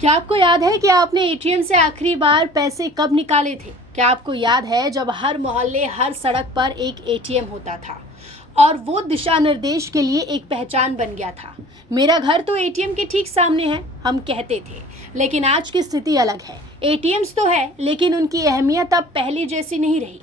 क्या आपको याद है कि आपने एटीएम से आखिरी बार पैसे कब निकाले थे? क्या आपको याद है जब हर मोहल्ले, हर सड़क पर एक एटीएम होता था और वो दिशा निर्देश के लिए एक पहचान बन गया था? मेरा घर तो एटीएम के ठीक सामने है, हम कहते थे। लेकिन आज की स्थिति अलग है। एटीएम्स तो है, लेकिन उनकी अहमियत अब पहले जैसी नहीं रही।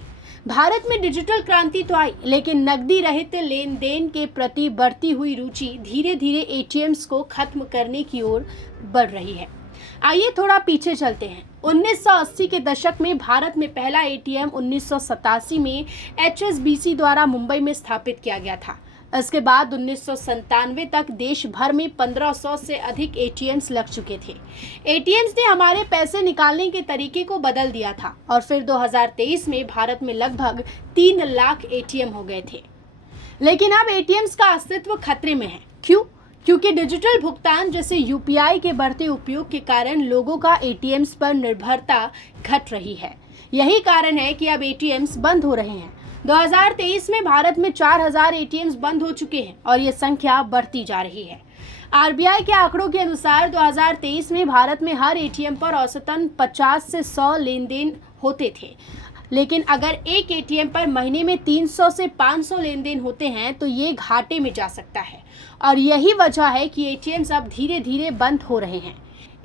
भारत में डिजिटल क्रांति तो आई, लेकिन नकदी रहित लेन देन के प्रति बढ़ती हुई रुचि धीरे धीरे एटीएम्स को खत्म करने की ओर बढ़ रही है। आइए थोड़ा पीछे चलते हैं। 1980 के दशक में भारत में पहला एटीएम 1987 में HSBC द्वारा मुंबई में स्थापित किया गया था। इसके बाद 1997 तक देश भर में 1500 से अधिक एटीएम्स लग चुके थे। एटीएम्स ने हमारे पैसे निकालने के तरीके को बदल दिया था और फिर 2023 में भारत में लगभग 3 लाख एटीएम हो गए थे। लेकिन अब एटीएम्स का अस्तित्व खतरे में है। क्यों? क्योंकि डिजिटल भुगतान जैसे यूपीआई के बढ़ते उपयोग के कारण लोगों का एटीएम्स पर निर्भरता घट रही है। यही कारण है कि अब एटीएम्स बंद हो रहे हैं। 2023 में भारत में 4000 एटीएम्स बंद हो चुके हैं और ये संख्या बढ़ती जा रही है। आरबीआई के आंकड़ों के अनुसार 2023 में भारत में हर एटीएम पर औसतन 50 से 100 लेन देन होते थे। लेकिन अगर एक एटीएम पर महीने में 300 से 500 लेन देन होते हैं तो ये घाटे में जा सकता है और यही वजह है कि एटीएम्स अब धीरे धीरे बंद हो रहे हैं।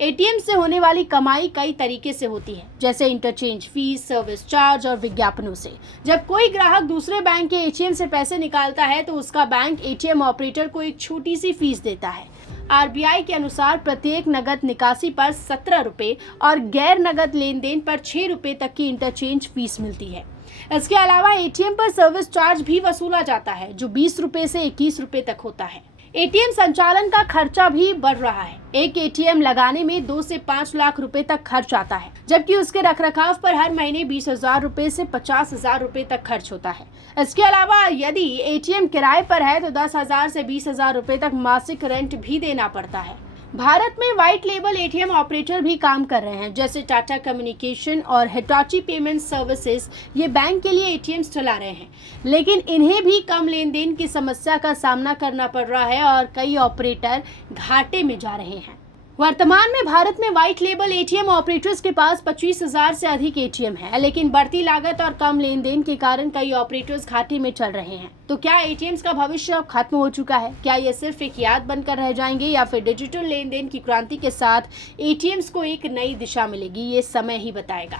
एटीएम से होने वाली कमाई कई तरीके से होती है, जैसे इंटरचेंज फीस, सर्विस चार्ज और विज्ञापनों से। जब कोई ग्राहक दूसरे बैंक के एटीएम से पैसे निकालता है तो उसका बैंक एटीएम ऑपरेटर को एक छोटी सी फीस देता है। आरबीआई के अनुसार प्रत्येक नगद निकासी पर 17 रुपये और गैर नगद लेन देन पर 6 रुपये तक की इंटरचेंज फीस मिलती है। इसके अलावा एटीएम पर सर्विस चार्ज भी वसूला जाता है, जो 20 रुपये से 21 रुपये तक होता है। एटीएम संचालन का खर्चा भी बढ़ रहा है। एक एटीएम लगाने में 2 से 5 लाख रुपए तक खर्च आता है, जबकि उसके रखरखाव पर हर महीने 20,000 रुपए से 50,000 रुपए तक खर्च होता है। इसके अलावा यदि एटीएम किराए पर है तो 10,000 से 20,000 रुपए तक मासिक रेंट भी देना पड़ता है। भारत में व्हाइट लेबल एटीएम ऑपरेटर भी काम कर रहे हैं, जैसे टाटा कम्युनिकेशन और हिटाची पेमेंट सर्विसेज। ये बैंक के लिए एटीएम्स चला रहे हैं, लेकिन इन्हें भी कम लेन देन की समस्या का सामना करना पड़ रहा है और कई ऑपरेटर घाटे में जा रहे हैं। वर्तमान में भारत में व्हाइट लेबल एटीएम ऑपरेटर्स के पास 25,000 से अधिक एटीएम है, लेकिन बढ़ती लागत और कम लेन देन के कारण कई ऑपरेटर्स घाटे में चल रहे हैं। तो क्या एटीएम्स का भविष्य अब खत्म हो चुका है? क्या ये सिर्फ एक याद बनकर रह जाएंगे या फिर डिजिटल लेन देन की क्रांति के साथ एटीएम्स को एक नई दिशा मिलेगी? ये समय ही बताएगा।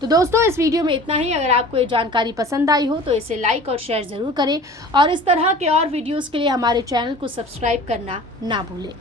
तो दोस्तों, इस वीडियो में इतना ही। अगर आपको ये जानकारी पसंद आई हो तो इसे लाइक और शेयर जरूर करें और इस तरह के और वीडियोस के लिए हमारे चैनल को सब्सक्राइब करना ना भूलें।